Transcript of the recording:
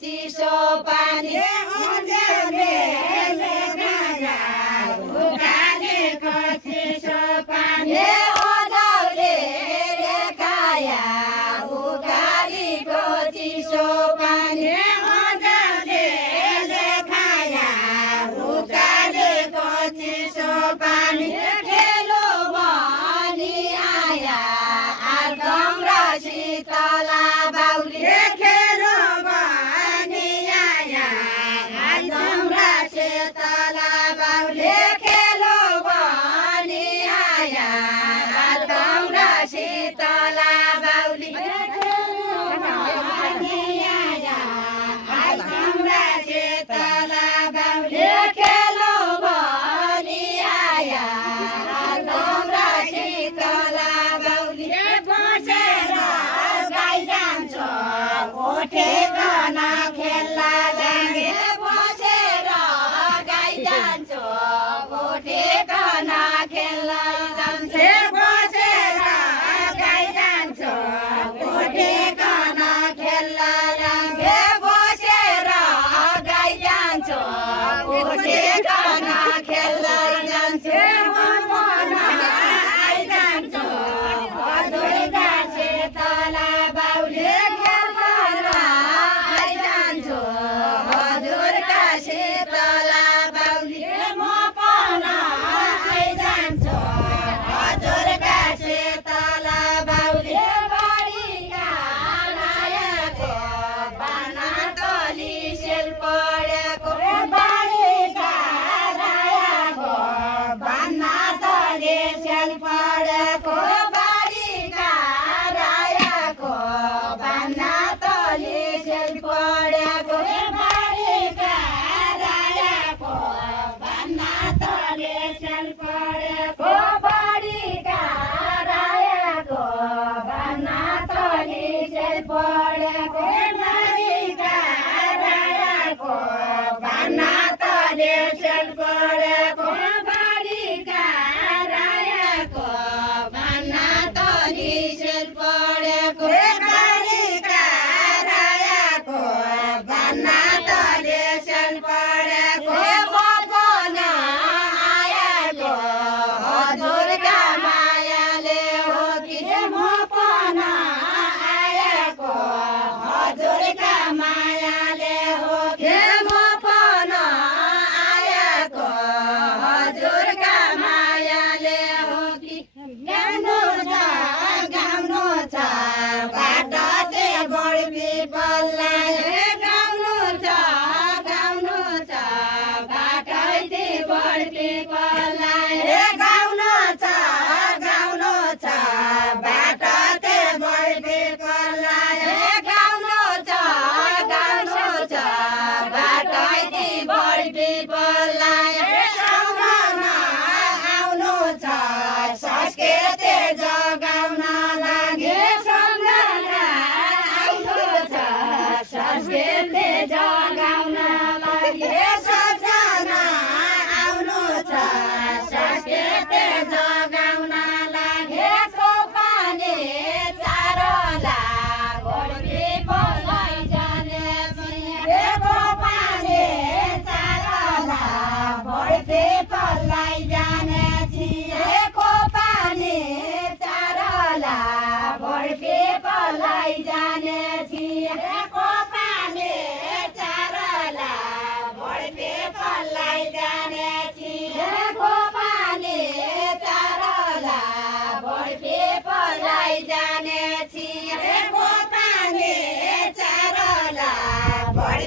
चिसो पानी उज्याले उकालेको चिसो पानी उज्याले लेखाया उकालीको चिसो पानी उज्याले लेखाया उकालेको चिसो पानी खेलो भनी आया आर्दम र शीतला बाउली खेलो भनी आया आर्दम र शीतला बाउली खेलो भनी आया आर्दम र शीतला बाउली आर्दम र शीतला बाउली खेलो भनी आया आर्दम र शीतला बाउली बसेर गाई जान्छ उठेकन खेल्ला लागे बसेर गाई जान्छ उठेकन खेल्ला जान्छ बसेर गाई जान्छ उठेकन खेल्ला लागे बसेर गाई जान्छ उठेकन खेल्ला जान्छ आइजान्छ हजुरका शीतला बाउली खेल्न आइजान्छ हजुरका शीतला बाउली म पनि आइजान्छ हजुरका शीतला बाउली बारीका रायाको बाना तली सेल परेको बारीका रायाको बाना तली सेल परेको बारीका रायाको बाना तली सेल परेको बारीका रायाको बाना तली सेल परेको बारीका रायाको बाना तली सेल परेको बारीका रायाको बाना तली सेल परेको बारीका रायाको बाना तली सेल परेको बारीका रायाको बाना तली सेल परेको बपन आएको हजुरका मायाले हो कि म पनि आएको हजुरका मायाले हो कि म पनि आएको हजुरका मायाले हो कि गाउनु छ बाटोते बढी पिपललाई गाउनु छ बाटोते बढी पिपललाई गाउनु छ बाटोते बढी पिपललाई गाउनु छ बाटोते बढी पिपललाई सम्झन आउनु छ संस्कृति जगाउन लागि सम्झन आउनु छ संस्कृति जगाउन लागि सम्झन आउनु छ संस्कृति जगाउन लागि पानी चारला बढी पिपललाई जाने पानी चारला बढी पिपललाई जाने पानी चारला बढी पिपललाई जाने पानी चारला बढी पिपललाई जाने पानी चारला बढी पिपललाई जाने पानी चारला बढी